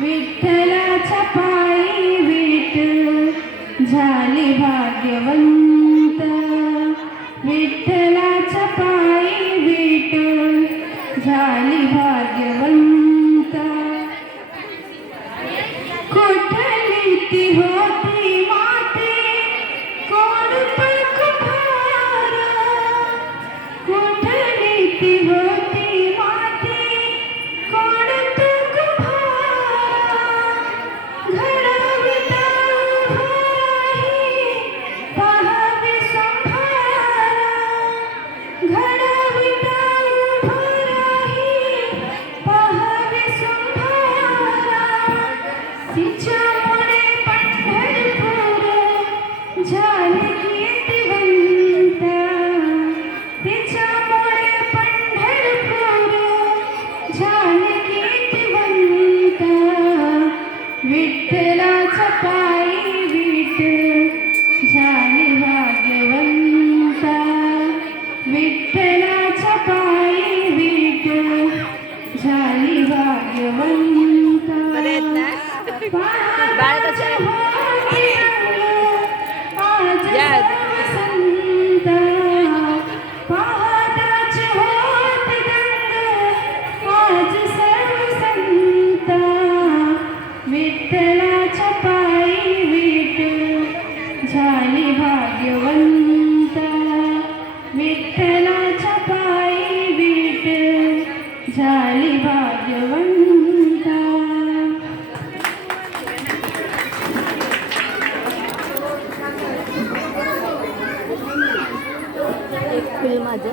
विठ्ठलाच्या पायी विठ झाली भाग्यवंत. विठ्ठलाच्या पायी विठ झाली भाग्यवंत. कुठली ती होती माते कोण पण कुठार. कुठली ती होती माते कोण तू कुठार. घडविता भराही पाहावे संभारा. घडविता भराही पाहावे संभारा. तिच्यामुळे पंढरपूर झाले कीर्तिवंत. तिच्यामुळे पंढरपूर झाले कीर्तिवंत. विठ्ठलाच्या पायी विठ झाली भाग्यवंत. विठ्ठलाच्या पायी विठ झाली भाग्यवंत. पाहताच होती आज सर्व संत. पाहताच होती आज सर्व संत. विठ्ठलाच्या पायी विठ झाली भाग्यवंत. विठ्ठलाच्या पायी विठ झाली भाग्यवंत. एक फिल्म माझं